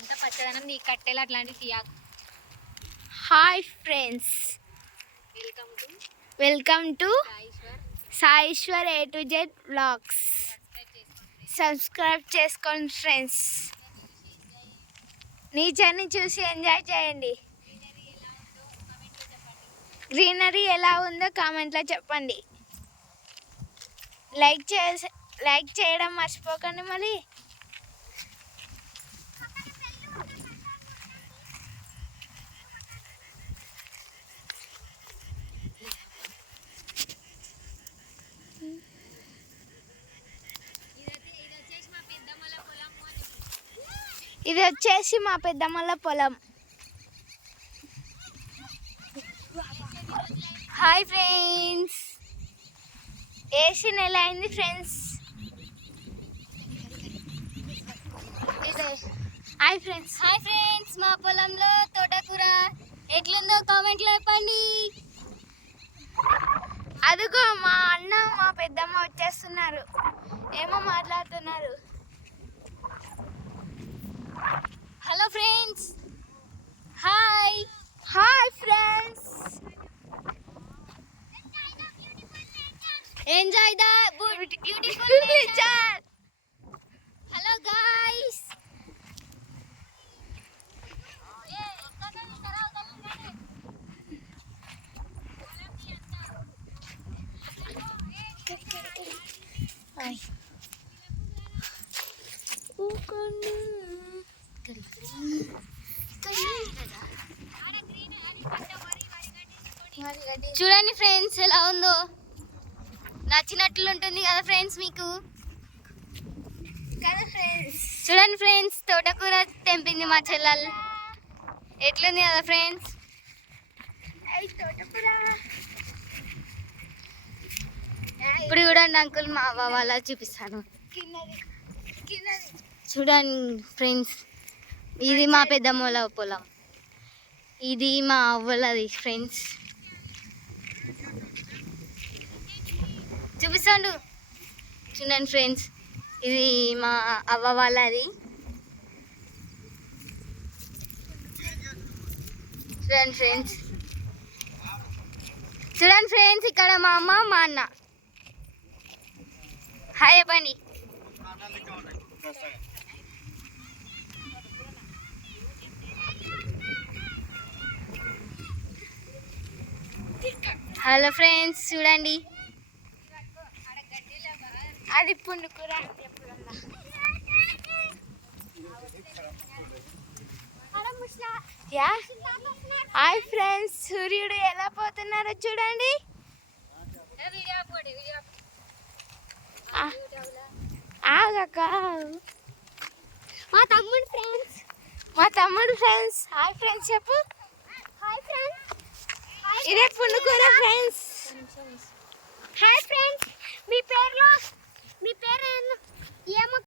అదంతా పచ్చదనం నీ కట్టెలు అట్లాంటివి తీయాలి. Hi friends, welcome to Saishwar A to Z vlogs. Subscribe చేసుకోండి ఫ్రెండ్స్. నేచర్ని చూసి ఎంజాయ్ చేయండి. గ్రీనరీ ఎలా ఉందో కామెంట్లో చెప్పండి. లైక్ చేయడం మర్చిపోకండి. మరి ఇది వచ్చేసి మా పెద్దమ్మల పొలం. హాయ్ ఫ్రెండ్స్, వేసి నెల అయింది ఫ్రెండ్స్. ఇదే హాయ్ ఫ్రెండ్స్. మా పొలంలో తోటకూర ఎట్లుందో కామెంట్లో చెప్పండి. అదిగో మా అన్న మా పెద్దమ్మ వచ్చేస్తున్నారు, ఏమో మాట్లాడుతున్నారు. Hello friends, hi friends. Enjoy the beautiful nature. Hello guys, చూడండి ఫ్రెండ్స్ ఎలా ఉందో. నచ్చినట్లు ఉంటుంది కదా ఫ్రెండ్స్ మీకు. చూడండి ఫ్రెండ్స్, తోటకూర తెంపింది మా చెల్లెలు. ఎట్లుంది కదా ఫ్రెండ్స్. ఇప్పుడు చూడండి అంకుల్, మా అవ్వ అలా చూపిస్తాను. చూడండి ఫ్రెండ్స్, ఇది మా పెద్దమ్మల పొలం, ఇది మా అవ్వలది ఫ్రెండ్స్. చూపిస్తాను చూడండి ఫ్రెండ్స్, ఇది మా అవ్వ వాళ్ళది. చూడండి ఫ్రెండ్స్, ఇక్కడ మా అమ్మ మా అన్న. హాయ్ చెప్పండి. హలో ఫ్రెండ్స్, చూడండి అది పుండుకూర. హాయ్ ఫ్రెండ్స్, సూర్యుడు ఎలా పోతున్నారో చూడండి. ఆగక మా తమ్ముడు ఫ్రెండ్స్, హాయ్ ఫ్రెండ్స్ చెప్పు. ఇదే పుండుకూర ఫ్రెండ్స్. హాయ్ ఫ్రెండ్స్, మీ పేరు ఏమో